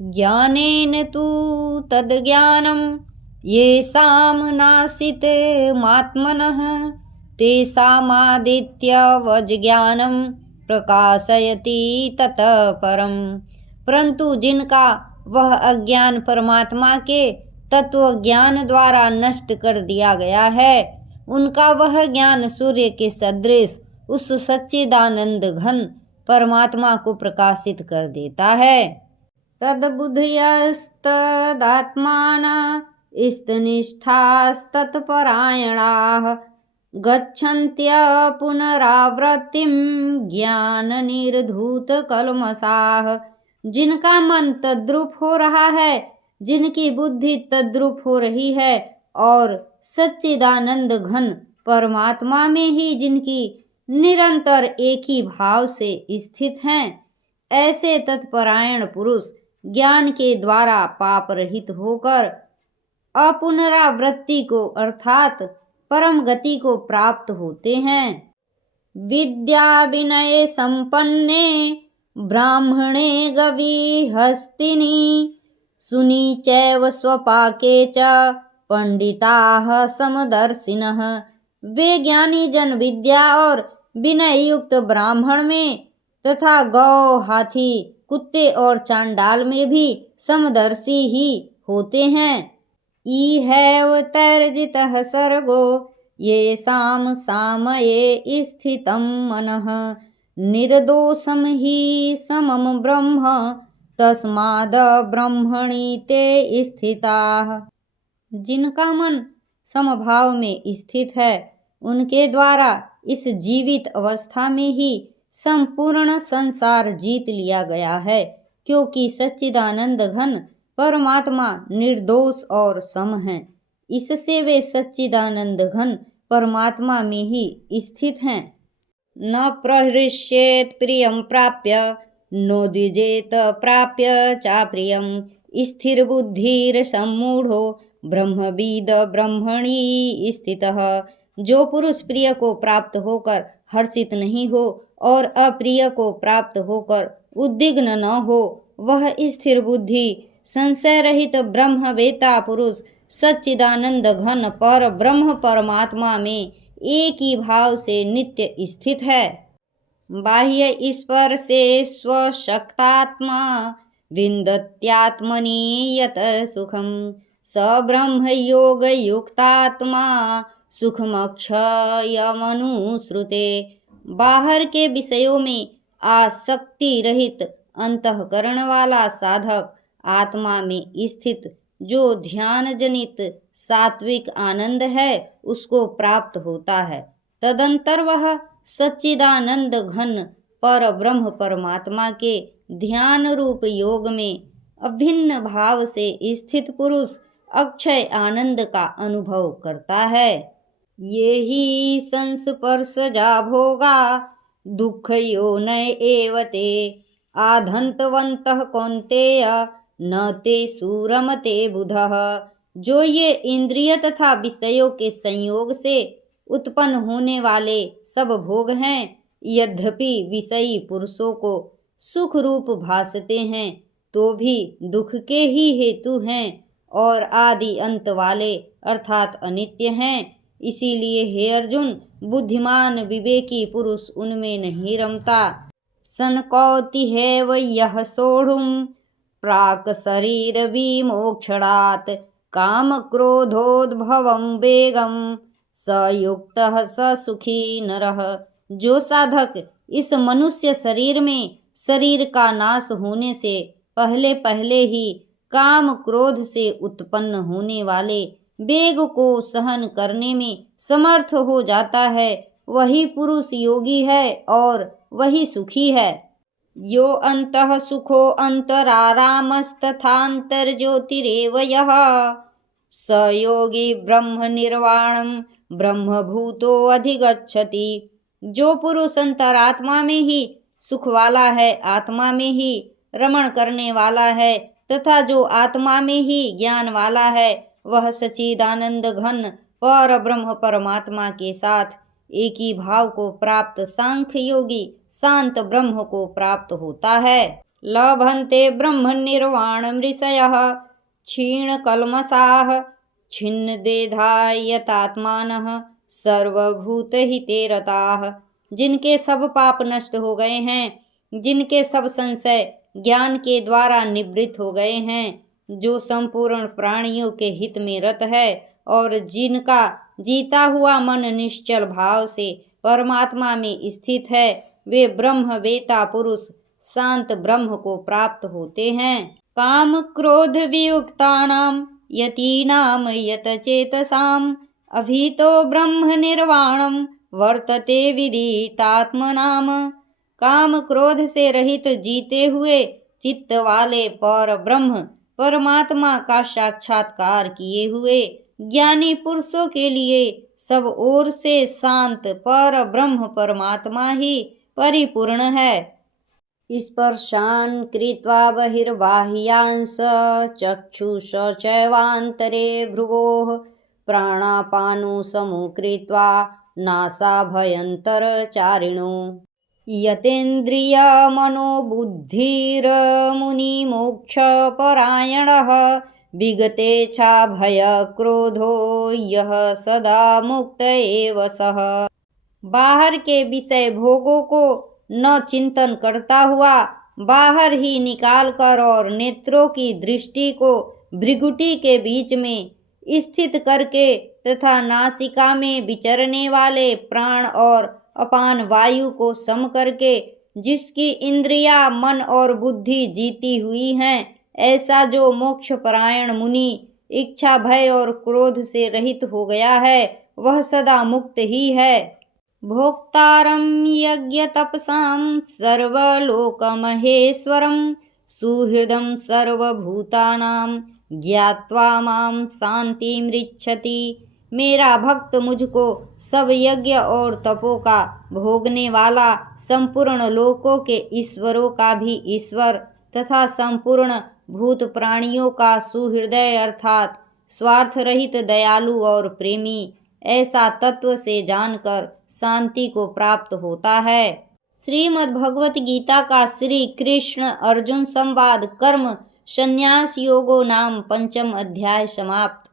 ज्ञानेन तु तद्ज्ञानं येषां नासीतमात्मनः तेषामादित्यवज्ज्ञानं प्रकाशयति ततः परम। परंतु जिनका वह अज्ञान परमात्मा के तत्व ज्ञान द्वारा नष्ट कर दिया गया है, उनका वह ज्ञान सूर्य के सदृश उस सच्चिदानंद घन परमात्मा को प्रकाशित कर देता है। तद्बुद्धयस्तदात्माना स्तनिष्ठास्तत्परायणाः गच्छन्त्य पुनरावृत्तिं ज्ञाननिर्धूतकल्मषाः। जिनका मन तद्रूप हो रहा है, जिनकी बुद्धि तद्रूप हो रही है और सच्चिदानंद घन परमात्मा में ही जिनकी निरंतर एक ही भाव से स्थित हैं, ऐसे तत्परायण पुरुष ज्ञान के द्वारा पाप रहित होकर अपुनरावृत्ति को अर्थात परम गति को प्राप्त होते हैं। विद्या विनय संपन्ने ब्राह्मणे गविहस्तिनि सुनी चैव स्वपाके च पंडिताः समदर्शिनः। वे ज्ञानी जन विद्या और विनय युक्त ब्राह्मण में तथा गौ हाथी कुत्ते और चांडाल में भी समदर्शी ही होते हैं। इहैव तैर्जितः सर्गो येषां सामये स्थितं मनः निर्दोषं हि समं ब्रह्म तस्माद् ब्रह्मणि ते स्थिताः। जिनका मन समभाव में स्थित है, उनके द्वारा इस जीवित अवस्था में ही संपूर्ण संसार जीत लिया गया है, क्योंकि सच्चिदानंद घन परमात्मा निर्दोष और सम है। इससे वे सच्चिदानंद घन परमात्मा में ही स्थित हैं। न प्रहृष्येत प्रियं प्राप्य नो द्विजेत प्राप्य चाप्रियं स्थिर बुद्धिर्सम्मूढ़ो ब्रह्मविद ब्रह्मणि स्थितः। जो पुरुष प्रिय को प्राप्त होकर हर्षित नहीं हो और अप्रिय को प्राप्त होकर उद्विग्न न हो, वह स्थिर बुद्धि संशय रहित ब्रह्मवेता पुरुष सच्चिदानंद घन पर ब्रह्म परमात्मा में एक ही भाव से नित्य स्थित है। बाह्य स्पर्शे स्वशक्तात्मा विन्दत्यात्मनि यत सुखम स ब्रह्म योग युक्तात्मा सुखमक्षयमनुश्रुते। बाहर के विषयों में आसक्ति रहित अंतःकरण वाला साधक आत्मा में स्थित जो ध्यान जनित सात्विक आनंद है, उसको प्राप्त होता है। तदंतर वह सच्चिदानंद घन पर ब्रह्म परमात्मा के ध्यान रूप योग में अभिन्न भाव से स्थित पुरुष अक्षय आनंद का अनुभव करता है। ये ही संस्पर्शजा भोगा दुःखयोनय एव ते आधंतवन्तः कौन्तेय न ते सूरमते बुधः। जो ये इंद्रिय तथा विषयों के संयोग से उत्पन्न होने वाले सब भोग हैं, यद्यपि विषयी पुरुषों को सुख रूप भासते हैं, तो भी दुख के ही हेतु हैं और आदि अंत वाले अर्थात अनित्य हैं। इसीलिए हे अर्जुन, बुद्धिमान विवेकी पुरुष उनमें नहीं रमता। सनकौति हैव यः सोढुं प्राक् शरीर विमोक्षणात् काम क्रोधोद्भवं वेगं स युक्तः स सुखी नरः। जो साधक इस मनुष्य शरीर में शरीर का नाश होने से पहले पहले ही काम क्रोध से उत्पन्न होने वाले वेग को सहन करने में समर्थ हो जाता है, वही पुरुष योगी है और वही सुखी है। यो अंतः सुखो अंतरारामस्तथान्तर्ज्योतिरेव यः स योगी ब्रह्म निर्वाणं ब्रह्मभूतो अधिगच्छति। जो पुरुष अंतरात्मा में ही सुख वाला है, आत्मा में ही रमण करने वाला है तथा जो आत्मा में ही ज्ञान वाला है, वह सच्चिदानंद घन पर ब्रह्म परमात्मा के साथ एक ही भाव को प्राप्त सांख्य योगी शांत ब्रह्म को प्राप्त होता है। लभन्ते ब्रह्मनिर्वाणमृषयः क्षीणकल्मषाः छिन्नदेधायतात्मानः सर्वभूतहिते रताः। जिनके सब पाप नष्ट हो गए हैं, जिनके सब संशय ज्ञान के द्वारा निवृत्त हो गए हैं, जो संपूर्ण प्राणियों के हित में रत है और जिनका जीता हुआ मन निश्चल भाव से परमात्मा में स्थित है, वे ब्रह्मवेता पुरुष शांत ब्रह्म को प्राप्त होते हैं। काम क्रोध वियुक्तानां यतीनां यतचेतसाम् अभीतो ब्रह्म निर्वाणं वर्तते विदितात्मनाम्। काम क्रोध से रहित जीते हुए चित्त वाले पर ब्रह्म परमात्मा का साक्षात्कार किए हुए ज्ञानी पुरुषों के लिए सब ओर से शांत पर ब्रह्म परमात्मा ही परिपूर्ण है। स्पर्शान् कृत्वा बहिर्बाह्यांश चक्षुष चैवान्तरे भ्रुवोः प्राणापानो समो कृत्वा नासाभयन्तरचारिणो यतेन्द्रियमनोबुद्धिर्मुनिमोक्षपरायणः विगतेच्छाभयक्रोधो यः सदा मुक्त एव सः। बाहर के विषय भोगों को न चिंतन करता हुआ बाहर ही निकाल कर और नेत्रों की दृष्टि को भृगुटी के बीच में स्थित करके तथा नासिका में विचरने वाले प्राण और अपान वायु को सम करके जिसकी इंद्रियां मन और बुद्धि जीती हुई हैं, ऐसा जो मोक्ष परायण मुनि इच्छा भय और क्रोध से रहित हो गया है, वह सदा मुक्त ही है। भोक्तारं यज्ञ तपसां सर्वलोकमहेश्वरं सुहृदं सर्वभूतानां ज्ञात्वा मां शान्तिमृच्छति। मेरा भक्त मुझको सब यज्ञ और तपों का भोगने वाला, संपूर्ण लोकों के ईश्वरों का भी ईश्वर तथा संपूर्ण भूत प्राणियों का सुहृदय अर्थात स्वार्थ रहित दयालु और प्रेमी, ऐसा तत्व से जानकर शांति को प्राप्त होता है। श्रीमद् भगवत गीता का श्री कृष्ण अर्जुन संवाद कर्म संन्यास योगो नाम 5वां अध्याय समाप्त।